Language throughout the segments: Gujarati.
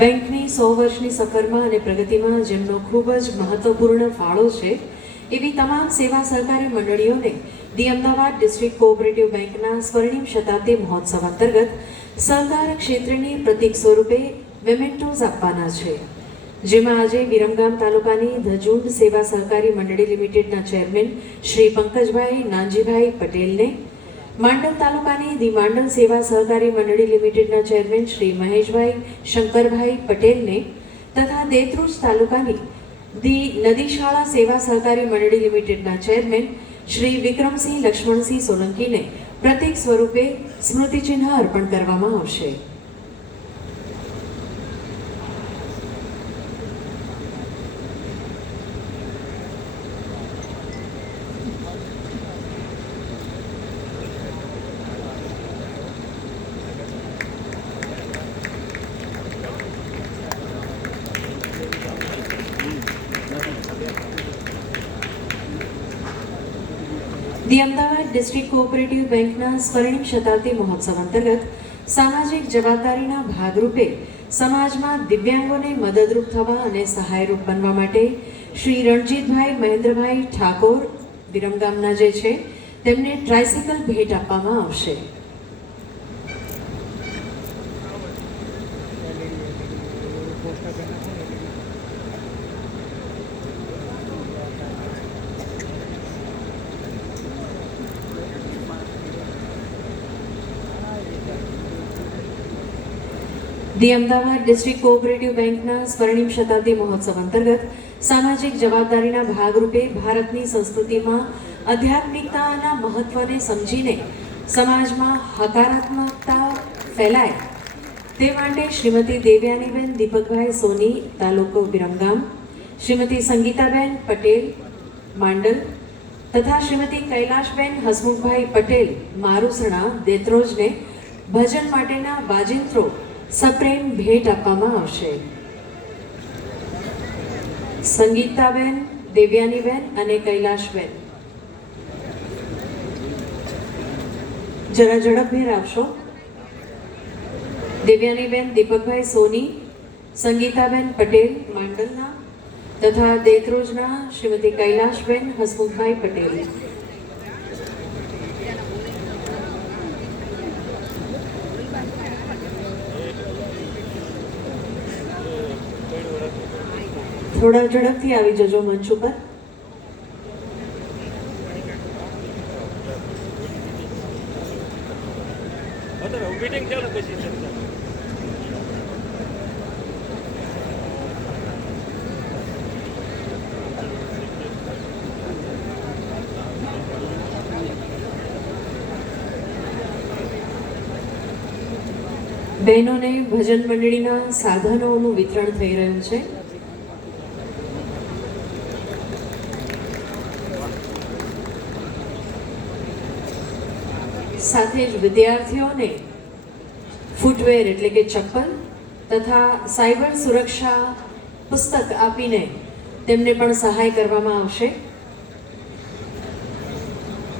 બેંકની 100 વર્ષની સફરમાં અને પ્રગતિમાં જેમનો ખૂબ જ મહત્વપૂર્ણ ફાળો છે એવી તમામ સેવા સહકારી મંડળીઓને ધી અમદાવાદ ડિસ્ટ્રિક્ટ કોઓપરેટિવ બેંકના સ્વર્ણિમ શતાબ્દી મહોત્સવ અંતર્ગત સહકાર ક્ષેત્રની પ્રતીક સ્વરૂપે મેમેન્ટોઝ આપવાના છે, જેમાં આજે વિરમગામ તાલુકાની ધ ઝુંડ સેવા સહકારી મંડળી લિમિટેડના ચેરમેન શ્રી પંકજભાઈ નાનજીભાઈ પટેલને, માંડલ તાલુકાની ધી માંડલ સેવા સહકારી મંડળી લિમિટેડના ચેરમેન શ્રી મહેશભાઈ શંકરભાઈ પટેલને તથા દેત્રુજ તાલુકાની ધી નદીશાળા સેવા સહકારી મંડળી લિમિટેડના ચેરમેન શ્રી વિક્રમસિંહ લક્ષ્મણસિંહ સોલંકીને પ્રતીક સ્વરૂપે સ્મૃતિચિહ્ન અર્પણ કરવામાં આવશે. ધી અમદાવાદ ડિસ્ટ્રિક્ટ કોઓપરેટિવ બેંકના સ્વર્ણિમ શતાબ્દી મહોત્સવ અંતર્ગત સામાજિક જવાબદારીના ભાગરૂપે સમાજમાં દિવ્યાંગોને મદદરૂપ થવા અને સહાયરૂપ બનવા માટે શ્રી રણજીતભાઈ મહેન્દ્રભાઈ ઠાકોર વિરમગામના જે છે તેમને ટ્રાયસિકલ ભેટ આપવામાં આવશે. ધી અમદાવાદ ડિસ્ટ્રિક્ટ કોઓપરેટિવ બેંકના સ્વર્ણિમ શતાબ્દી મહોત્સવ અંતર્ગત સામાજિક જવાબદારીના ભાગરૂપે ભારતની સંસ્કૃતિમાં આધ્યાત્મિકતાના મહત્વને સમજીને સમાજમાં હકારાત્મકતા ફેલાય તે માટે શ્રીમતી દેવયાનીબેન દીપકભાઈ સોની તાલુકો વિરમગામ, શ્રીમતી સંગીતાબેન પટેલ માંડલ તથા શ્રીમતી કૈલાશબેન હસમુખભાઈ પટેલ મારુસણા દેત્રોજને ભજન માટેના વાજિંત્રો સપ્રેમ ભેટ આપવામાં આવશે. સંગીતાબેન, દેવયાનીબેન અને કૈલાશબેન જરા ઝડપભેર આવશો. દેવયાનીબેન દીપકભાઈ સોની, સંગીતાબેન પટેલ માંડલના તથા દેત્રોજના શ્રીમતી કૈલાશબેન હસમુખભાઈ પટેલ. થોડા ઝડપથી આવી જજો મંચ ઉપર. બહેનોને ભજન મંડળીના સાધનોનું વિતરણ થઈ રહ્યું છે. સાથે જ વિદ્યાર્થીઓને ફૂટવેર એટલે કે ચપ્પલ તથા સાયબર સુરક્ષા પુસ્તક આપીને તેમને પણ સહાય કરવામાં આવશે.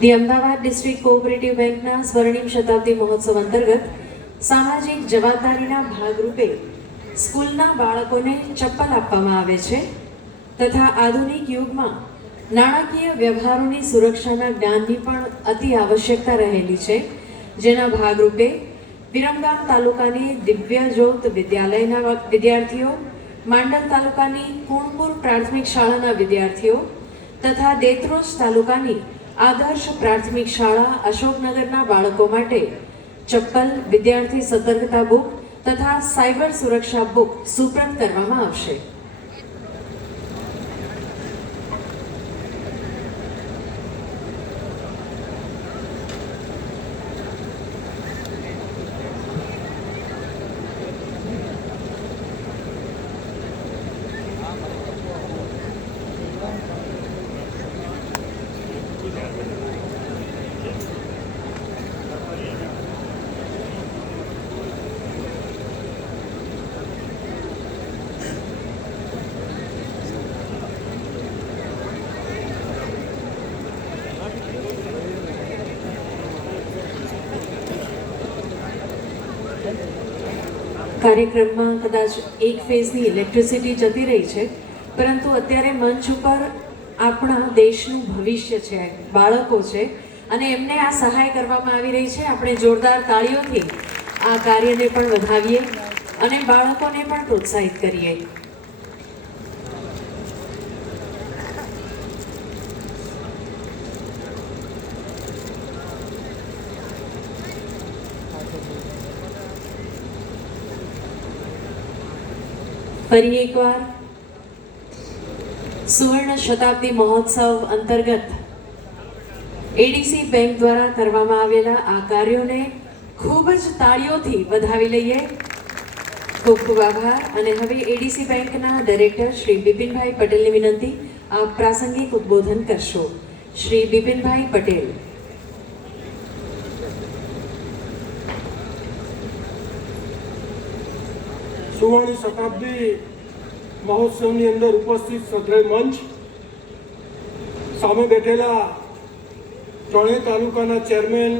ધી અમદાવાદ ડિસ્ટ્રિક્ટ કોઓપરેટિવ બેંકના સ્વર્ણિમ શતાબ્દી મહોત્સવ અંતર્ગત સામાજિક જવાબદારીના ભાગરૂપે સ્કૂલના બાળકોને ચપ્પલ આપવામાં આવે છે તથા આધુનિક યુગમાં નાણાકીય વ્યવહારોની સુરક્ષાના જ્ઞાનની પણ અતિ આવશ્યકતા રહેલી છે, જેના ભાગરૂપે વિરમગામ તાલુકાની દિવ્ય જ્યોત વિદ્યાલયના વિદ્યાર્થીઓ, માંડલ તાલુકાની કુણપુર પ્રાથમિક શાળાના વિદ્યાર્થીઓ તથા દેત્રોજ તાલુકાની આદર્શ પ્રાથમિક શાળા અશોકનગરના બાળકો માટે ચપ્પલ, વિદ્યાર્થી સતર્કતા બુક તથા સાયબર સુરક્ષા બુક સુપ્રત કરવામાં આવશે. કાર્યક્રમમાં કદાચ એક ફેઝની ઇલેક્ટ્રિસિટી જતી રહી છે, પરંતુ અત્યારે મંચ ઉપર આપણા દેશનું ભવિષ્ય છે, બાળકો છે, અને એમને આ સહાય કરવામાં આવી રહી છે. આપણે જોરદાર તાળીઓથી આ કાર્યને પણ વધાવીએ અને બાળકોને પણ પ્રોત્સાહિત કરીએ. ફરી એકવાર સુવર્ણ શતાબ્દી મહોત્સવ અંતર્ગત એડીસી બેંક દ્વારા કરવામાં આવેલા આ કાર્યોને ખૂબ જ તાળીઓથી વધાવી લઈએ. ખૂબ ખૂબ આભાર. અને હવે એડીસી બેંકના ડાયરેક્ટર શ્રી બિપિનભાઈ પટેલની વિનંતી, આપ પ્રાસંગિક ઉદ્બોધન કરશો. શ્રી બિપિનભાઈ પટેલ. સુવર્ણ શતાબ્દી મહોત્સવની અંદર ઉપસ્થિત શ્રદ્ધેય મંચ, સામે બેઠેલા ત્રણેય તાલુકાના ચેરમેન,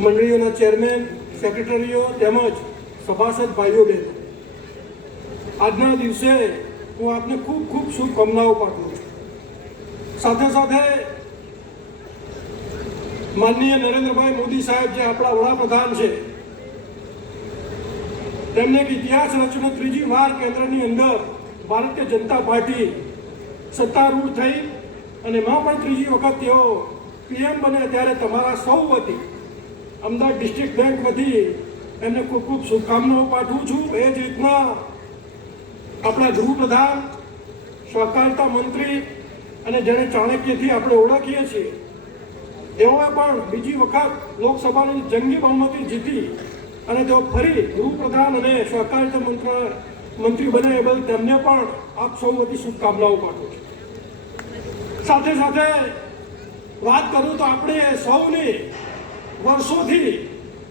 મંડળીઓના ચેરમેન, સેક્રેટરીઓ તેમજ સભાસદ ભાઈઓ બહેનો, આજના દિવસે હું આપને ખૂબ ખૂબ શુભકામનાઓ પાઠવું છું. સાથે સાથે માનનીય નરેન્દ્રભાઈ મોદી સાહેબ, જે આપણા વડાપ્રધાન છે, તેમને એક ઇતિહાસ રચનો ત્રીજી વાર કેન્દ્રની અંદર ભારતીય જનતા પાર્ટી સત્તારૂઢ થઈ અને એમાં પણ ત્રીજી વખત તેઓ પીએમ બને, ત્યારે તમારા સૌ વતી અમદાવાદ ડિસ્ટ્રિક્ટ બેંક વતી એમને ખૂબ ખૂબ શુભકામનાઓ પાઠવું છું. એ જ રીતના આપણા ગૃહપ્રધાન, સહકારિતા મંત્રી અને જેને ચાણક્યથી આપણે ઓળખીએ છીએ, તેઓએ પણ બીજી વખત લોકસભાની જંગી બહુમતી જીતી અને તેઓ ફરી ગૃહપ્રધાન અને સહકારિતા મંત્રી બને એ બદલ તેમને પણ આપ સૌ વતી શુભકામનાઓ પાઠવું છું. સાથે સાથે વાત કરું તો આપણે સૌની વર્ષોથી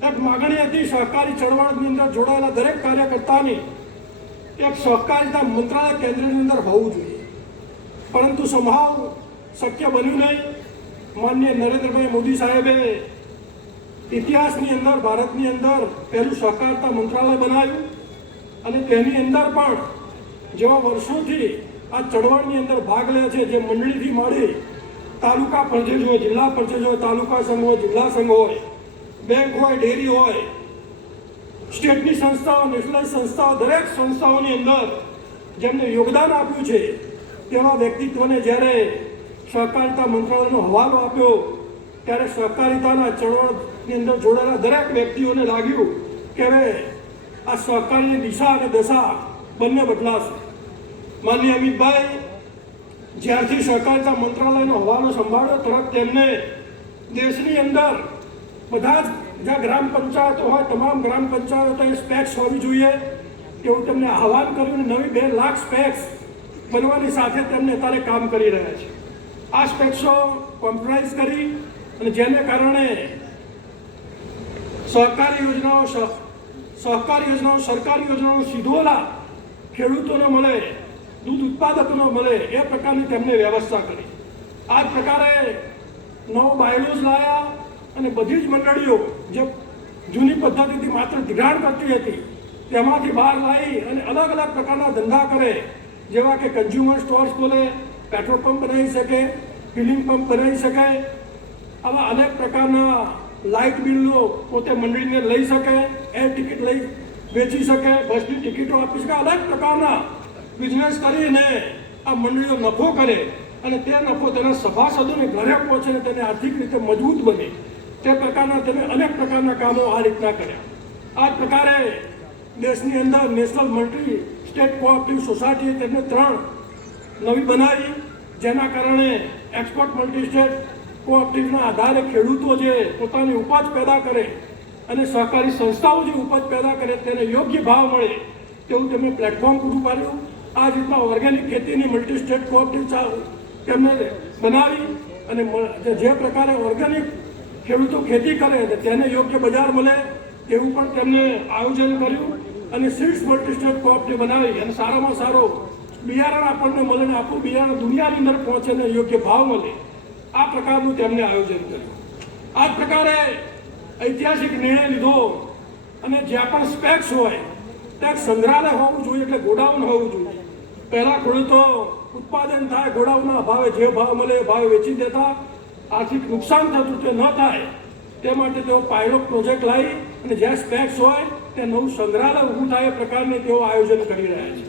એક માગણી હતી, સહકારી ચળવળની અંદર જોડાયેલા દરેક કાર્યકર્તાની એક સહકારિતા મંત્રાલય કેન્દ્રની અંદર હોવું જોઈએ, પરંતુ સંભાવ શક્ય બન્યું નહીં. માનનીય નરેન્દ્રભાઈ મોદી સાહેબે ઇતિહાસની અંદર, ભારતની અંદર પહેલું સહકારિતા મંત્રાલય બનાવ્યું અને તેની અંદર પણ જેવા વર્ષોથી આ ચળવળની અંદર ભાગ લે છે, જે મંડળીથી મળી તાલુકા પરચેજ હોય, જિલ્લા પરચેજ હોય, તાલુકા સંઘ હોય, જિલ્લા સંઘ હોય, બેંક હોય, ડેરી હોય, સ્ટેટની સંસ્થાઓ, નેશનલ સંસ્થાઓ, દરેક સંસ્થાઓની અંદર જેમને યોગદાન આપ્યું છે, તેવા વ્યક્તિત્વને જ્યારે સહકારિતા મંત્રાલયનો હવાલો આપ્યો, ત્યારે સહકારિતાના ચળવળની અંદર જોડાયેલા દરેક વ્યક્તિઓને લાગ્યું કે હવે આ સહકારીની દિશા અને દશા બંને બદલાશે. માનનીય અમિતભાઈ જ્યારથી સહકારિતા મંત્રાલયનો હવાલો સંભાળ્યો, તરત તેમને દેશની અંદર બધા જ જ્યાં ગ્રામ પંચાયતો હોય, તમામ ગ્રામ પંચાયતોએ સ્પેક્સ હોવી જોઈએ એવું તેમને આહવાન કર્યું. નવી 2 લાખ સ્પેક્સ બનવાની સાથે તેમને અત્યારે કામ કરી રહ્યા છે. આ સ્પેક્સો કોમ્પ્યુટરાઇઝ કરી અને જેને કારણે સરકારી યોજનાઓ, સરકારી યોજનાઓ સીધો લાભ ખેડૂતોને મળે, દૂધ ઉત્પાદકોને મળે, એ પ્રકારની તેમને વ્યવસ્થા કરી. આ જ પ્રકારે નવો બાયલોઝ લાયા અને બધી જ મંડળીઓ જે જૂની પદ્ધતિથી માત્ર ધિરાણ કરતી હતી, તેમાંથી બહાર લાવી અને અલગ અલગ પ્રકારના ધંધા કરે, જેવા કે કન્ઝ્યુમર સ્ટોર્સ ખોલે, પેટ્રોલ પંપ બનાવી શકે, ફિલિંગ પંપ બનાવી શકે, આવા અનેક પ્રકારના લાઇટ બિલનો પોતે મંડળીને લઈ શકે, એર ટિકિટ લઈ વેચી શકે, બસની ટિકિટો આપી શકે, અનેક પ્રકારના બિઝનેસ કરીને આ મંડળીઓ નફો કરે અને તે નફો તેના સભાસદોને ઘરે પહોંચે અને તેને આર્થિક રીતે મજબૂત બને, તે પ્રકારના તેને અનેક પ્રકારના કામો આ રીતના કર્યા. આ જ પ્રકારે દેશની અંદર નેશનલ મલ્ટી સ્ટેટ કોઓપરેટિવ સોસાયટીએ તેમને 3 નવી બનાવી, જેના કારણે એક્સપોર્ટ મલ્ટી સ્ટેટ કોઓપરેટિવના આધારે ખેડૂતો જે પોતાની ઉપજ પેદા કરે અને સહકારી સંસ્થાઓ જે ઉપજ પેદા કરે તેને યોગ્ય ભાવ મળે તેવું તેમણે પ્લેટફોર્મ પૂરું પાડ્યું. આ જ રીતના ઓર્ગેનિક ખેતીની મલ્ટી સ્ટેટ કોઓપરેટિવ તેમને બનાવી અને જે પ્રકારે ઓર્ગેનિક ખેડૂતો ખેતી કરે તેને યોગ્ય બજાર મળે તેવું પણ તેમને આયોજન કર્યું અને સીડ્સ મલ્ટી સ્ટેટ કોઓપરેટિવ બનાવી અને સારામાં સારો બિયારણ આપણને મળે ને આપણું બિયારણ દુનિયાની અંદર પહોંચે ને યોગ્ય ભાવ મળે, આ પ્રકારનું તેમને આયોજન કર્યું. આ જ પ્રકારે ઐતિહાસિક નિર્ણય લીધો અને જ્યાં પણ સ્પેક્સ હોય ત્યાં સંગ્રહાલય હોવું જોઈએ, એટલે ગોડાઉન હોવું જોઈએ. પહેલાં ખેડૂતો ઉત્પાદન થાય, ગોડાઉનના અભાવે જે ભાવ મળે એ ભાવે વેચી દેતા, આર્થિક નુકસાન થતું તે ન થાય તે માટે તેઓ પાયલોટ પ્રોજેક્ટ લાવી અને જ્યાં સ્પેક્સ હોય ત્યાં નવું સંગ્રહાલય ઊભું થાય એ પ્રકારની તેઓ આયોજન કરી રહ્યા છે.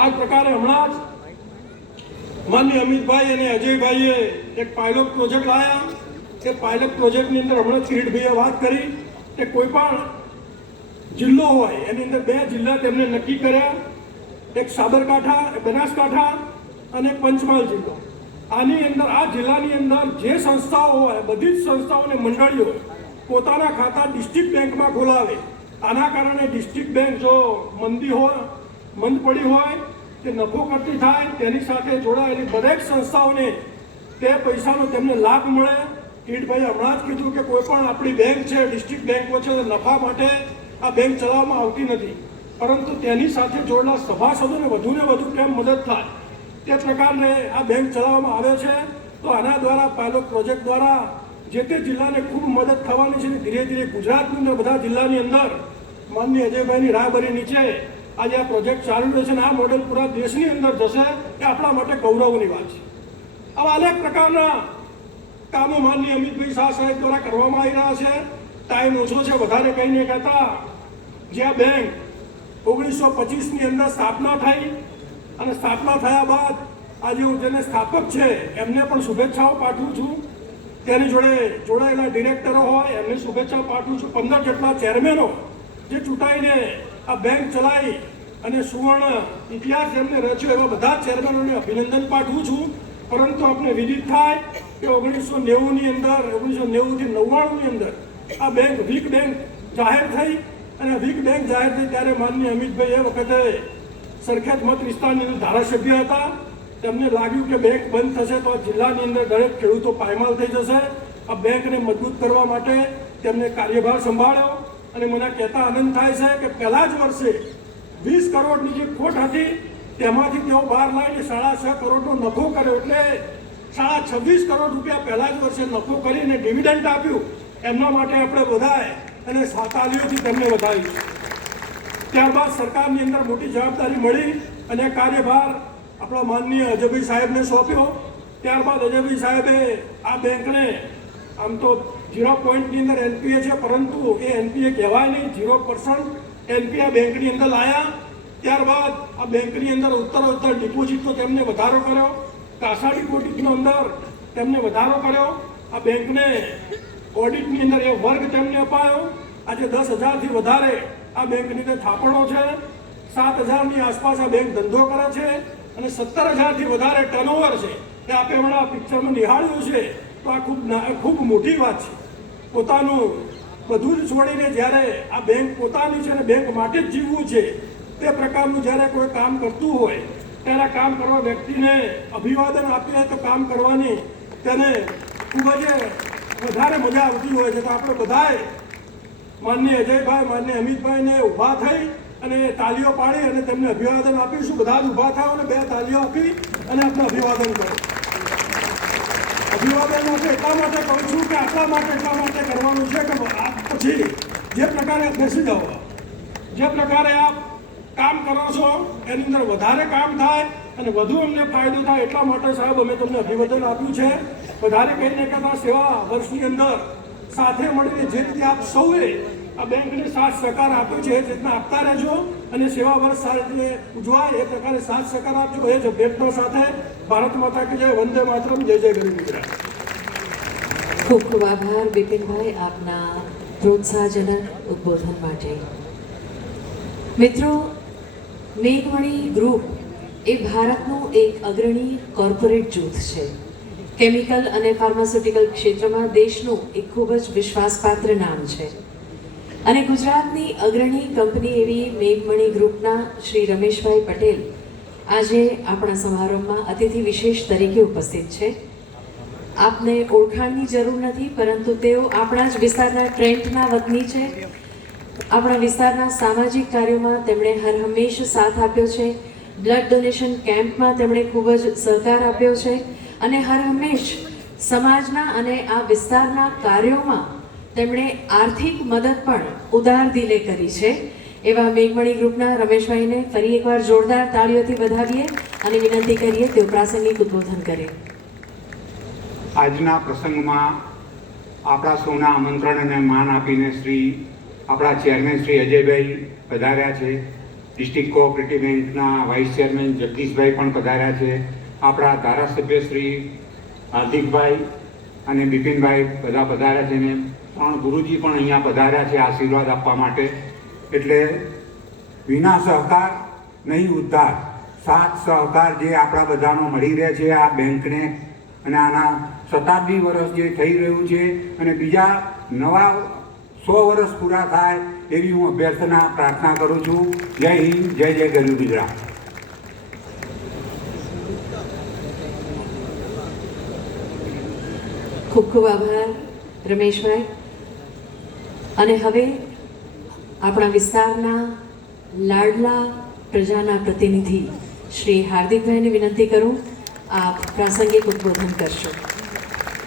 આ જ પ્રકારે હમણાં જ માનનીય અમિતભાઈ અને અજયભાઈએ એક પાયલોટ પ્રોજેક્ટ લાવ્યા. એ પાયલોટ પ્રોજેક્ટની અંદર હમણાં કિરીટભાઈએ વાત કરી કે કોઈ પણ જિલ્લો હોય એની અંદર 2 જિલ્લા તેમને નક્કી કર્યા, એક સાબરકાંઠા, બનાસકાંઠા અને પંચમહાલ જિલ્લો. આની અંદર આ જિલ્લાની અંદર જે સંસ્થાઓ હોય બધી જ સંસ્થાઓને મંડળીઓ પોતાના ખાતા ડિસ્ટ્રિક્ટ બેંકમાં ખોલાવે. આના કારણે ડિસ્ટ્રિક્ટ બેંક જો મંદ પડી હોય કે નફો કરતી થાય તેની સાથે જોડાયેલી દરેક સંસ્થાઓને તે પૈસાનો તેમને લાભ મળે. કિરીટભાઈ હમણાં જ કીધું કે કોઈ પણ આપણી બેંક છે, ડિસ્ટ્રિક્ટ બેંકો છે, નફા માટે આ બેંક ચલાવવામાં આવતી નથી, પરંતુ તેની સાથે જોડાયેલા સભાસદોને વધુને વધુ કેમ મદદ થાય તે પ્રકારને આ બેંક ચલાવવામાં આવે છે. તો આના દ્વારા પાયલોટ પ્રોજેક્ટ દ્વારા જે તે જિલ્લાને ખૂબ મદદ થવાની છે. ધીરે ધીરે ગુજરાતની અંદર બધા જિલ્લાની અંદર માનનીય અજયભાઈની રાહબરી નીચે આજે આ પ્રોજેક્ટ ચાલુ રહ્યો છે અને આ મોડેલ પૂરા દેશની અંદર જશે એ આપણા માટે ગૌરવની વાત છે. આવા અનેક પ્રકારના કામો માનનીય અમિતભાઈ શાહ સાહેબ દ્વારા કરવામાં આવી રહ્યા છે. ટાઈમ ઓછો છે, વધારે કંઈ નહીં કહેતા. જ્યાં બેંક 1925ની અંદર સ્થાપના થઈ અને સ્થાપના થયા બાદ આજે હું જેને સ્થાપક છે એમને પણ શુભેચ્છાઓ પાઠવું છું. તેની જોડે જોડાયેલા ડિરેક્ટરો હોય એમને શુભેચ્છા પાઠવું છું. 15 જેટલા ચેરમેનો જે ચૂંટાઈને આ બેંક ચલાવી અને સુવર્ણ ઇતિહાસ એમને રચ્યો એવા બધા ચેરમેનોને અભિનંદન પાઠવું છું. પરંતુ આપણે વિદિત થાય કે 1990ની અંદર 1990થી 99ની અંદર આ બેંક વીક બેંક જાહેર થઈ અને વીક બેંક જાહેર થઈ ત્યારે માનનીય અમિતભાઈ એ વખતે સરખેજ મત વિસ્તારની અંદર ધારાસભ્ય હતા. તેમને લાગ્યું કે બેંક બંધ થશે તો આ જિલ્લાની અંદર દરેક ખેડૂતો પાયમાલ થઈ જશે. આ બેંકને મજબૂત કરવા માટે તેમને કાર્યભાર સંભાળ્યો અને મને કહેતા આનંદ થાય છે કે પહેલા જ વર્ષે 20 કરોડની જે ખોટ હતી તેમાંથી તેઓ બહાર લાવીને 6.5 કરોડનો નફો કર્યો. એટલે 26.5 કરોડ રૂપિયા પહેલા જ વર્ષે નફો કરીને ડિવિડન્ડ આપ્યું. એમના માટે આપણે બધાએ અને તાલીઓથી તેમને વધાવી. ત્યારબાદ સરકારની અંદર મોટી જવાબદારી મળી અને કાર્યભાર આપણા માનનીય અજયભાઈ સાહેબને સોંપ્યો. ત્યારબાદ અજયભાઈ સાહેબે આ બેંકને આમ તો 0 પોઈન્ટની અંદર એનપીએ છે, પરંતુ એ એનપીએ કહેવાય નહીં, 0% એનપીએ બેંકની અંદર લાયા. ત્યારબાદ આ બેંકની અંદર ઉત્તરોત્તર ડિપોઝિટનો તેમને વધારો કર્યો, કાસા ડિપોઝિટનો અંદર તેમને વધારો કર્યો. આ બેંકને ઓડિટની અંદર એ વર્ગ તેમને અપાયો. આજે 10,000થી વધારે આ બેંકની અંદર થાપણો છે. 7,000ની આસપાસ આ બેંક ધંધો કરે છે અને 17,000થી વધારે ટર્નઓવર છે. એ આપણે હમણાં પિક્ચરમાં નિહાળ્યું છે તો આ ખૂબ મોટી વાત છે. પોતાનું બધું જ છોડીને જ્યારે આ બેંક પોતાની છે અને બેંક માટે જ જીવવું છે તે પ્રકારનું જ્યારે કોઈ કામ કરતું હોય ત્યારે કામ કરવા વ્યક્તિને અભિવાદન આપીએ તો કામ કરવાની તેને ખૂબ જ વધારે મજા આવતી હોય છે. તો આપણે બધાએ માનનીય અજયભાઈ, માનનીય અમિતભાઈને ઊભા થઈ અને તાલીઓ પાડી અને તેમને અભિવાદન આપીશું. બધા જ ઊભા થાવ અને 2 તાલીઓ આપી અને આપણે અભિવાદન કરો. અભિવાદન માટે એટલા માટે કહું છું કે એટલા માટે કરવાનું છે કે આ પછી જે પ્રકારે બેસી જાઓ, જે પ્રકારે આપ કામ કરો છો એની અંદર વધારે કામ થાય અને વધુ અમને ફાયદો થાય એટલા માટે સાહેબ અમે તમને અભિવાદન આપ્યું છે. વધારે કંઈ નહીં કહેતા સેવા વર્ષની અંદર સાથે મળીને જે રીતે આપ સૌએ આ બેંકને સાથ સહકાર આપ્યો છે એ રીતના આપતા રહેજો અને સેવા વર્ષ સારી રીતે ઉજવાય એ પ્રકારે સાથ સહકાર આપજો. એ જ અભ્યર્થના સાથે ભારત માતા કી જય, વંદે માતરમ, જય જય ગરીબ ગુજરાત. ખૂબ ખૂબ આભાર બિપિનભાઈ આપના પ્રોત્સાહજનક ઉદ્બોધન માટે. મિત્રો, મેઘમણી ગ્રુપ એ ભારતનું એક અગ્રણી કોર્પોરેટ જૂથ છે. કેમિકલ અને ફાર્માસ્યુટિકલ ક્ષેત્રમાં દેશનું એક ખૂબ જ વિશ્વાસપાત્ર નામ છે અને ગુજરાતની અગ્રણી કંપની એવી મેઘમણી ગ્રુપના શ્રી રમેશભાઈ પટેલ આજે આપણા સમારોહમાં અતિથિ વિશેષ તરીકે ઉપસ્થિત છે. આપને ઓળખાણની જરૂર નથી, પરંતુ તેઓ આપણા જ વિસ્તારના ટ્રેન્ટના વતની છે. આપણા વિસ્તારના સામાજિક કાર્યોમાં તેમણે હર હંમેશ સાથ આપ્યો છે. બ્લડ ડોનેશન કેમ્પમાં તેમણે ખૂબ જ સહકાર આપ્યો છે અને હર હંમેશ સમાજના અને આ વિસ્તારના કાર્યોમાં તેમણે આર્થિક મદદ પણ ઉદાર દિલે કરી છે એવા મેઘમણી ગ્રુપના રમેશભાઈને ફરી એકવાર જોરદાર તાળીઓથી વધાવીએ અને વિનંતી કરીએ તેઓ પ્રાસંગિક ઉદ્બોધન કરે. આજના પ્રસંગમાં આપણા સૌના આમંત્રણ અને માન આપીને આપણા ચેરમેન શ્રી અજયભાઈ પધાર્યા છે. ડિસ્ટ્રિક્ટ કોઓપરેટિવ બેંકના વાઇસ ચેરમેન જગદીશભાઈ પણ પધાર્યા છે. આપણા ધારાસભ્ય શ્રી હાર્દિકભાઈ અને બિપિનભાઈ બધા પધાર્યા છે ને 3 ગુરુજી પણ અહીંયા પધાર્યા છે આશીર્વાદ આપવા માટે. એટલે વિના સહકાર નહીં ઉદ્ધાર, સાથ સહકાર જે આપણા બધાનો મળી રહે છે આ બેંકને અને આના શતાબ્દી વર્ષ જે થઈ રહ્યું છે અને બીજા નવા 100 વર્ષ પૂરા થાય એવી હું અભ્યર્થના પ્રાર્થના કરું છું. જય હિન્દ, જય જય ગરવી ગુજરાત. ખૂબ ખૂબ આભાર રમેશભાઈ. અને હવે આપણા વિસ્તારના લાડલા પ્રજાના પ્રતિનિધિ શ્રી હાર્દિકભાઈને વિનંતી કરું, આપ પ્રાસંગિક ઉદ્બોધન કરશો.